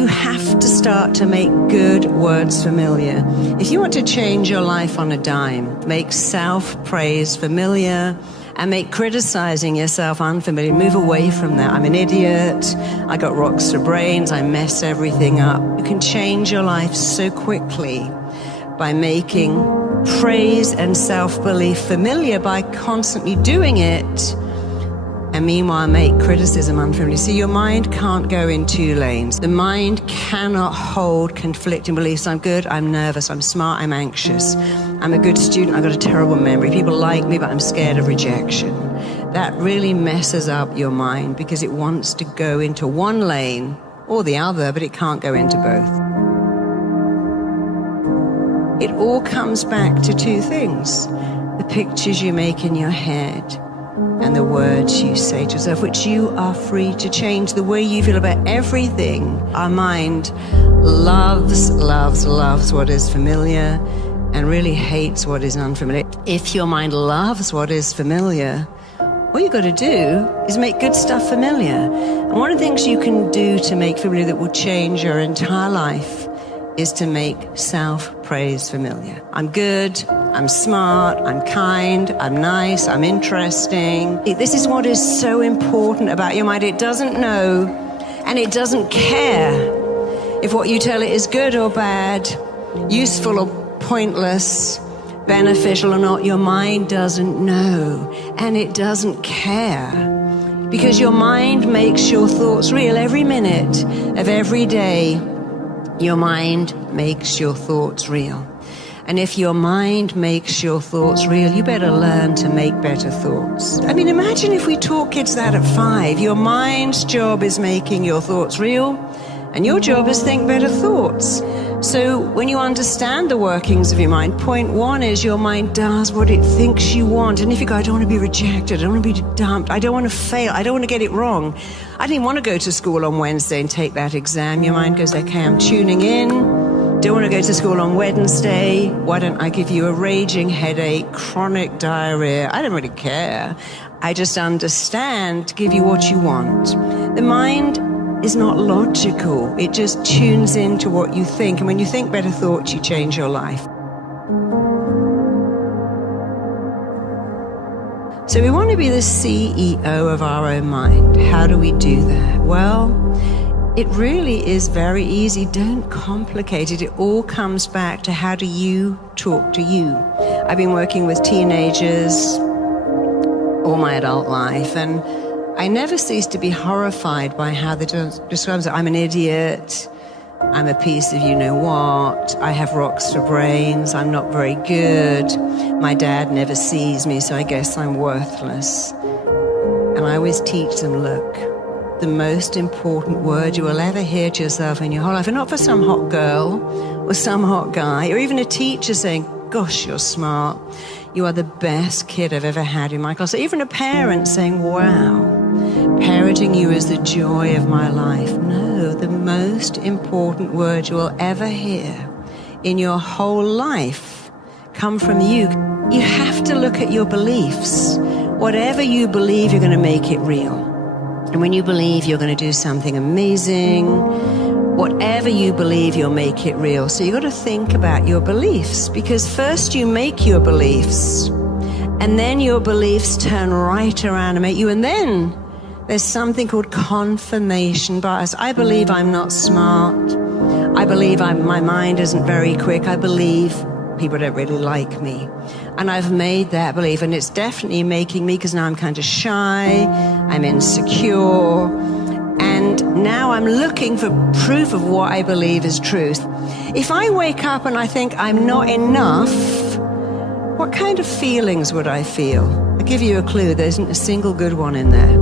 you have to start to make good words familiar. If you want to change your life on a dime, make self-praise familiar and make criticizing yourself unfamiliar. Move away from that. I'm an idiot. I got rocks for brains. I mess everything up. You can change your life so quickly by making praise and self-belief familiar by constantly doing it, and meanwhile make criticism unfamiliar. See, your mind can't go in two lanes. The mind cannot hold conflicting beliefs. I'm good, I'm nervous, I'm smart, I'm anxious. I'm a good student, I've got a terrible memory. People like me, but I'm scared of rejection. That really messes up your mind because it wants to go into one lane or the other, but it can't go into both. It all comes back to two things: the pictures you make in your head and the words you say to yourself, which you are free to change. The way you feel about everything. Our mind loves what is familiar and really hates what is unfamiliar. If your mind loves what is familiar, all you've got to do is make good stuff familiar. And one of the things you can do to make familiar that will change your entire life is to make self-praise familiar. I'm good, I'm smart, I'm kind, I'm nice, I'm interesting. This is what is so important about your mind. It doesn't know and it doesn't care if what you tell it is good or bad, useful or pointless, beneficial or not. Your mind doesn't know and it doesn't care, because your mind makes your thoughts real every minute of every day. Your mind makes your thoughts real. And if your mind makes your thoughts real, you better learn to make better thoughts. I mean, imagine if we taught kids that at 5. Your mind's job is making your thoughts real, and your job is think better thoughts. So when you understand the workings of your mind, point 1 is your mind does what it thinks you want. And if you go, I don't want to be rejected, I don't want to be dumped, I don't want to fail, I don't want to get it wrong, I didn't want to go to school on Wednesday and take that exam. Your mind goes, okay, I'm tuning in. Don't want to go to school on Wednesday. Why don't I give you a raging headache, chronic diarrhea? I don't really care. I just understand to give you what you want. The mind is not logical. It just tunes into what you think. And when you think better thoughts, you change your life. So we want to be the CEO of our own mind. How do we do that? Well, it really is very easy. Don't complicate it. It all comes back to how do you talk to you. I've been working with teenagers all my adult life, and I never cease to be horrified by how they describe it. I'm an idiot, I'm a piece of you-know-what, I have rocks for brains, I'm not very good, my dad never sees me, so I guess I'm worthless. And I always teach them, look, the most important word you will ever hear to yourself in your whole life, and not for some hot girl or some hot guy, or even a teacher saying, gosh, you're smart, you are the best kid I've ever had in my class, or even a parent saying, wow, parenting you is the joy of my life. No, the most important word you will ever hear in your whole life come from you. You have to look at your beliefs. Whatever you believe, you're going to make it real. And when you believe you're going to do something amazing, whatever you believe, you'll make it real. So you've got to think about your beliefs, because first you make your beliefs, and then your beliefs turn right around and make you, and then there's something called confirmation bias. I believe I'm not smart. I believe my mind isn't very quick. I believe people don't really like me. And I've made that belief, and it's definitely making me, because now I'm kind of shy, I'm insecure, and now I'm looking for proof of what I believe is truth. If I wake up and I think I'm not enough, what kind of feelings would I feel? I'll give you a clue. There isn't a single good one in there.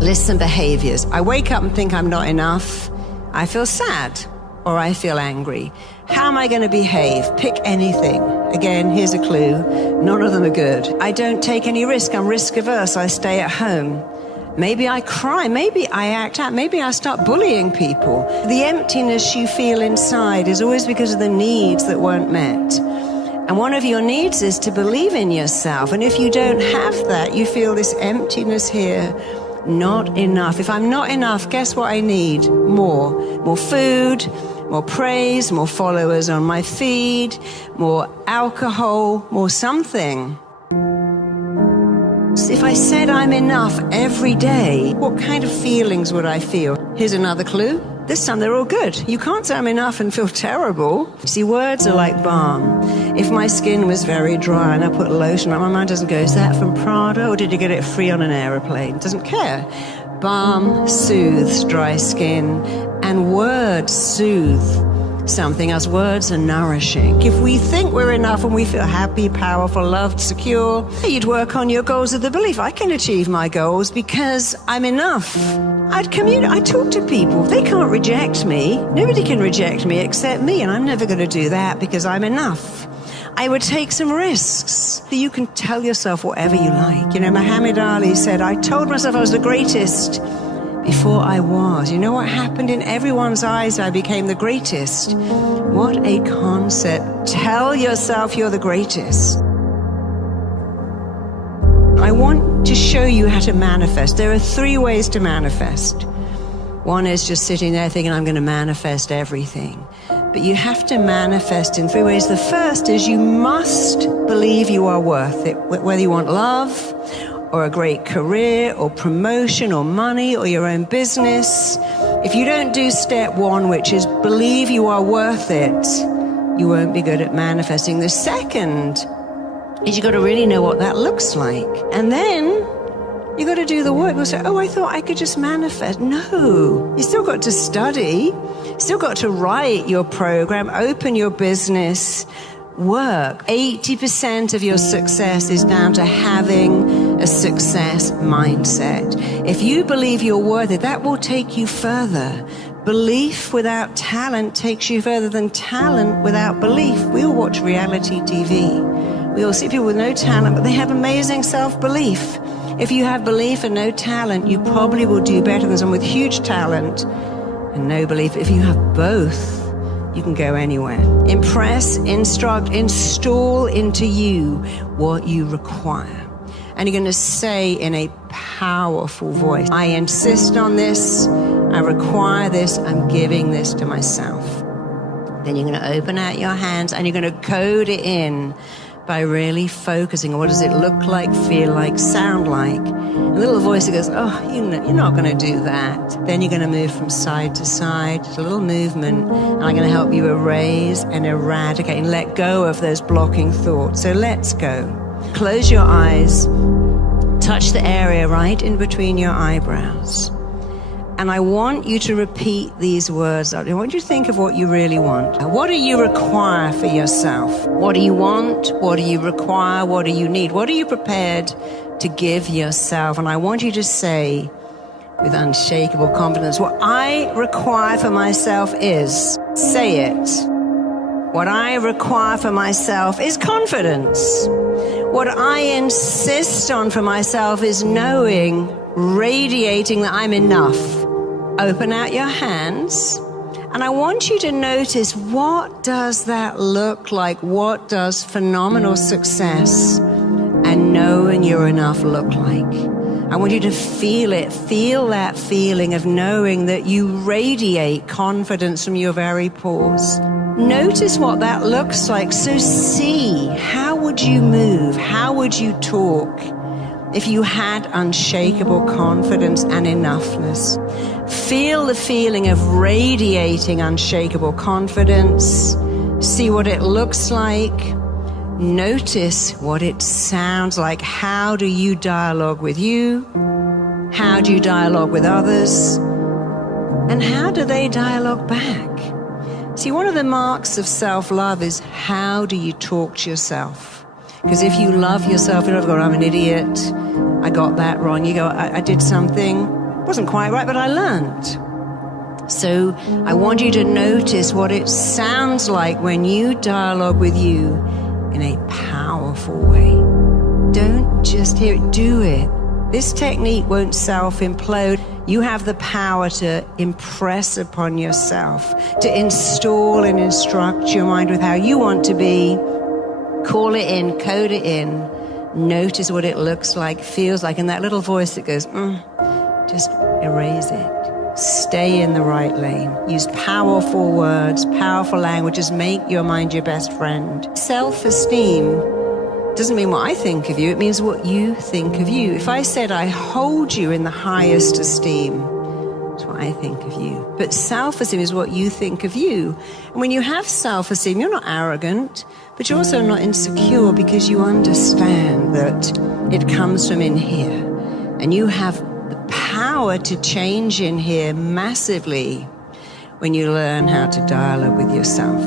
Listen, behaviors. I wake up and think I'm not enough. I feel sad, or I feel angry. How am I going to behave? Pick anything. Again, here's a clue. None of them are good. I don't take any risk. I'm risk averse. I stay at home. Maybe I cry. Maybe I act out. Maybe I start bullying people. The emptiness you feel inside is always because of the needs that weren't met. And one of your needs is to believe in yourself. And if you don't have that, you feel this emptiness here not enough. If I'm not enough, guess what I need? More. More food, more praise, more followers on my feed, more alcohol, more something. If I said I'm enough every day, what kind of feelings would I feel? Here's another clue. This time they're all good. You can't say I'm enough and feel terrible. See, words are like balm. If my skin was very dry and I put lotion on, my mind doesn't go, is that from Prada or did you get it free on an aeroplane? Doesn't care. Balm soothes dry skin and words soothe something as words are nourishing. If we think we're enough and we feel happy, powerful, loved, secure, you'd work on your goals with the belief, I can achieve my goals because I'm enough. I'd talk to people. They can't reject me. Nobody can reject me except me, and I'm never going to do that because I'm enough. I would take some risks. You can tell yourself whatever you like. You know, Muhammad Ali said, I told myself I was the greatest before I was. You know what happened? In everyone's eyes, I became the greatest. What a concept. Tell yourself you're the greatest. I want to show you how to manifest. There are 3 ways to manifest. One is just sitting there thinking, I'm going to manifest everything. But you have to manifest in 3 ways. The first is you must believe you are worth it, whether you want love, or a great career, or promotion, or money, or your own business. If you don't do step 1, which is believe you are worth it, you won't be good at manifesting. The second is you got to really know what that looks like. And then you got to do the work. You'll say, oh, I thought I could just manifest. No, you still got to study, still got to write your program, open your business, work. 80% of your success is down to having a success mindset. If you believe you're worth it, that will take you further. Belief without talent takes you further than talent without belief. We all watch reality TV. We all see people with no talent, but they have amazing self-belief. If you have belief and no talent, you probably will do better than someone with huge talent and no belief. If you have both, you can go anywhere. Impress, instruct, install into you what you require. And you're going to say in a powerful voice, I insist on this, I require this, I'm giving this to myself. Then you're going to open out your hands and you're going to code it in by really focusing on what does it look like, feel like, sound like. And the little voice that goes, oh, you're not going to do that. Then you're going to move from side to side. It's a little movement, and I'm going to help you erase and eradicate and let go of those blocking thoughts. So let's go. Close your eyes. Touch the area right in between your eyebrows. And I want you to repeat these words. I want you to think of what you really want. What do you require for yourself? What do you want? What do you require? What do you need? What are you prepared to give yourself? And I want you to say with unshakable confidence, what I require for myself is, say it. What I require for myself is confidence. What I insist on for myself is knowing, radiating that I'm enough. Open out your hands, and I want you to notice, what does that look like? What does phenomenal success and knowing you're enough look like? I want you to feel it. Feel that feeling of knowing that you radiate confidence from your very pores. Notice what that looks like. So see, how would you move? How would you talk if you had unshakable confidence and enoughness? Feel the feeling of radiating unshakable confidence. See what it looks like. Notice what it sounds like. How do you dialogue with you? How do you dialogue with others? And how do they dialogue back? See, one of the marks of self-love is, how do you talk to yourself? Because if you love yourself, you don't go, I'm an idiot, I got that wrong. You go, I did something, wasn't quite right, but I learned. So I want you to notice what it sounds like when you dialogue with you in a powerful way. Don't just hear it, do it. This technique won't self-implode. You have the power to impress upon yourself, to install and instruct your mind with how you want to be. Call it in, code it in. Notice what it looks like, feels like, and that little voice that goes, Just erase it. Stay in the right lane. Use powerful words, powerful languages. Make your mind your best friend. Self-esteem doesn't mean what I think of you. It means what you think of you. If I said I hold you in the highest esteem, that's what I think of you. But self-esteem is what you think of you. And when you have self-esteem, you're not arrogant, but you're also not insecure, because you understand that it comes from in here. And you have the power to change in here massively when you learn how to dialogue with yourself.